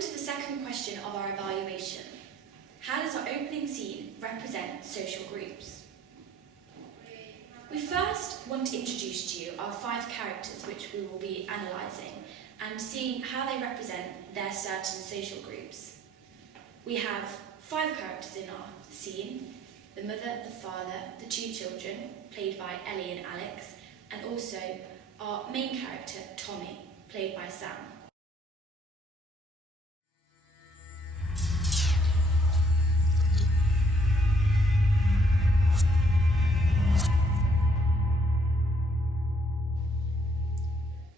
come to the second question of our evaluation. How does our opening scene represent social groups? We first want to introduce to you our 5 characters which we will be analysing and seeing how they represent their certain social groups. We have 5 characters in our scene: the mother, the father, the 2 children, played by Ellie and Alex, and also our main character, Tommy, played by Sam.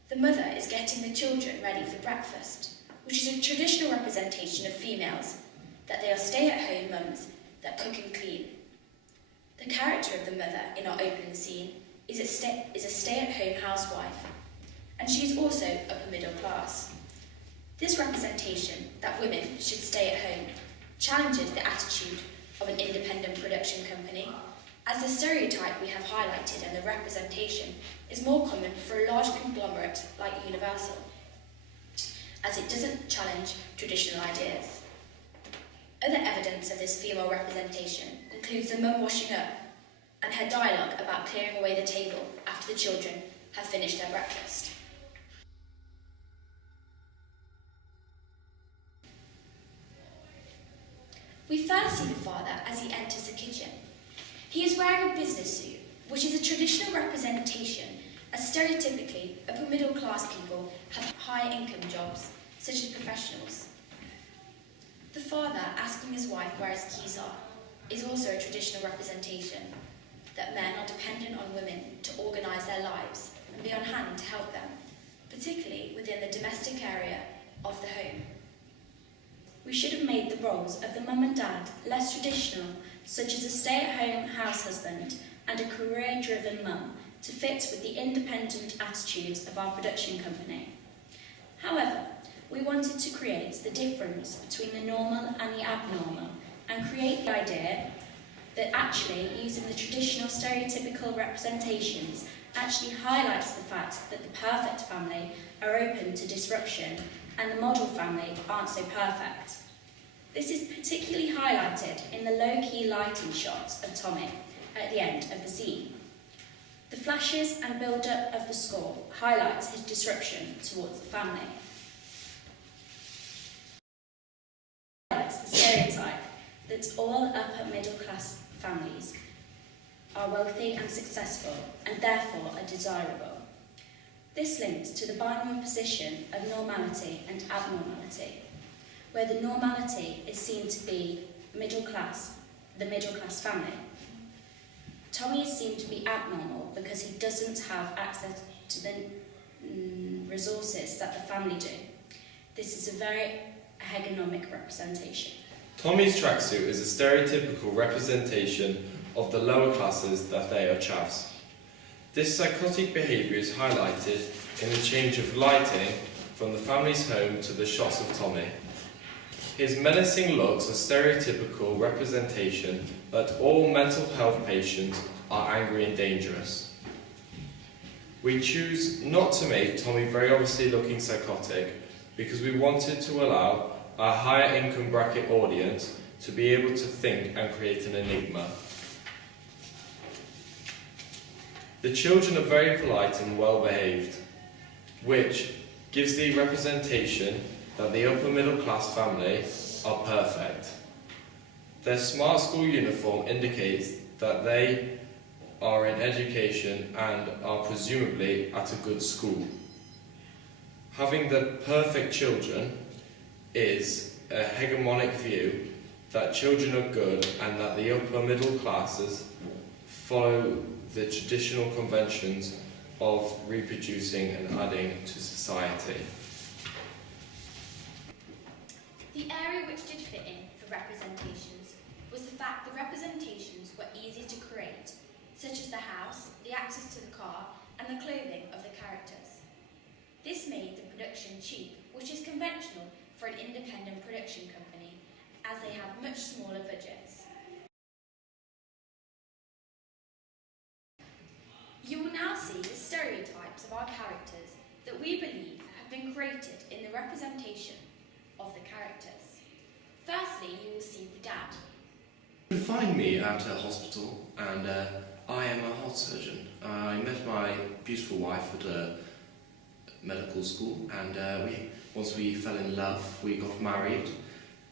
The mother is getting the children ready for breakfast, which is a traditional representation of females, that they are stay-at-home mums that cook and clean. The character of the mother in our opening scene is a stay-at-home housewife, and she is also upper middle class. This representation that women should stay at home challenges the attitude of an independent production company, as the stereotype we have highlighted and the representation is more common for a large conglomerate like Universal, as it doesn't challenge traditional ideas. Other evidence of this female representation includes the mum washing up and her dialogue about clearing away the table after the children have finished their breakfast. We first see the father as he enters the kitchen. He is wearing a business suit, which is a traditional representation, as stereotypically upper middle class people have high income jobs, such as professionals. The father asking his wife where his keys are is also a traditional representation, that men are dependent on women to organise their lives and be on hand to help them, particularly within the domestic area of the home. We should have made the roles of the mum and dad less traditional, such as a stay-at-home house husband and a career-driven mum, to fit with the independent attitudes of our production company. However, we wanted to create the difference between the normal and the abnormal, and create the idea that actually using the traditional stereotypical representations actually highlights the fact that the perfect family are open to disruption and the model family aren't so perfect. This is particularly highlighted in the low-key lighting shots of Tommy at the end of the scene. The flashes and build-up of the score highlights his disruption towards the family. Highlights the stereotype that all upper middle-class families are wealthy and successful and therefore are desirable. This links to the binary position of normality and abnormality, where the normality is seen to be the middle class family. Tommy is seen to be abnormal because he doesn't have access to the resources that the family do. This is a very hegemonic representation. Tommy's tracksuit is a stereotypical representation of the lower classes, that they are chavs. This psychotic behaviour is highlighted in the change of lighting from the family's home to the shots of Tommy. His menacing looks are stereotypical representation that all mental health patients are angry and dangerous. We choose not to make Tommy very obviously looking psychotic because we wanted to allow our higher income bracket audience to be able to think and create an enigma. The children are very polite and well behaved, which gives the representation that the upper middle class family are perfect. Their smart school uniform indicates that they are in education and are presumably at a good school. Having the perfect children is a hegemonic view that children are good and that the upper middle classes follow the traditional conventions of reproducing and adding to society. The area which did fit in for representations was the fact the representations were easy to create, such as the house, the access to the car, and the clothing of the characters. This made the production cheap, which is conventional for an independent production company, as they have much smaller budgets. You will now see the stereotypes of our characters that we believe have been created in the representation of the characters. Firstly, you will see the dad. You can find me at a hospital, and I am a heart surgeon. I met my beautiful wife at a medical school, and once we fell in love, we got married.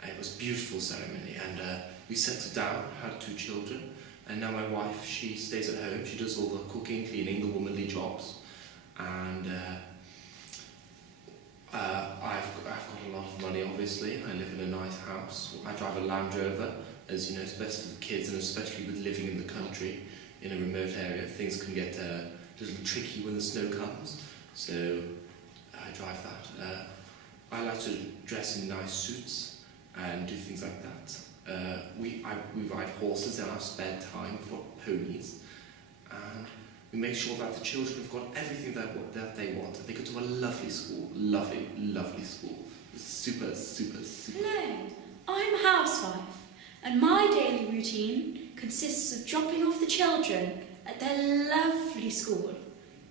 It was a beautiful ceremony, and we settled down, had 2 children, and now my wife, she stays at home. She does all the cooking, cleaning, the womanly jobs, and I've got a lot of money, obviously. I live in a nice house. I drive a Land Rover. As you know, it's best for the kids, and especially with living in the country, in a remote area, things can get a little tricky when the snow comes. So I drive that. I like to dress in nice suits and do things like that. We ride horses in our spare time. We've got ponies, and we make sure that the children have got everything that they want. They go to a lovely school, lovely school. Super, super, super. Hello, I'm a housewife, and my daily routine consists of dropping off the children at their lovely school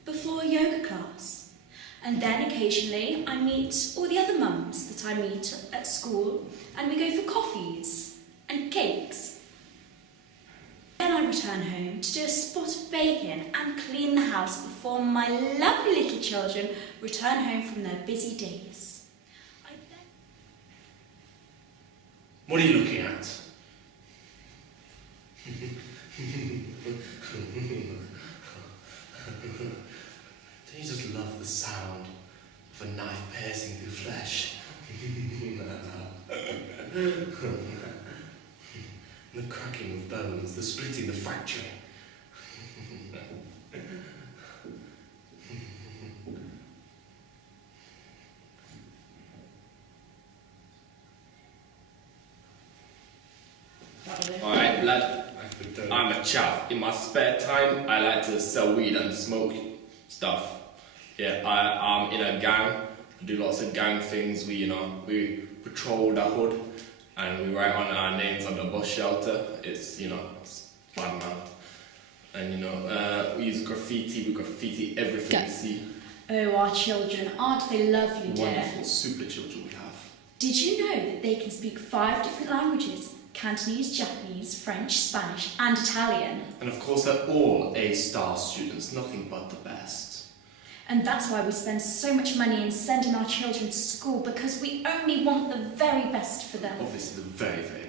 before a yoga class. And then occasionally I meet all the other mums that I meet at school, and we go for coffees and cakes. Then I return home to do a spot of bacon and clean the house before my lovely little children return home from their busy days. What are you looking at? Don't you just love the sound of a knife piercing through flesh? The cracking of bones, the splitting, the fracturing. Alright, lad. I'm a chav. In my spare time, I like to sell weed and smoke stuff. Yeah, I'm in a gang. I do lots of gang things. We patrol the hood, and we write on our names on the bus shelter. It's it's fun, man. And we use graffiti. We graffiti everything we see. Oh, our children, aren't they lovely, dear? Wonderful, super children we have. Did you know that they can speak 5 different languages? Cantonese, Japanese, French, Spanish and Italian. And of course they're all A-star students, nothing but the best. And that's why we spend so much money in sending our children to school, because we only want the very best for them. Obviously the very, very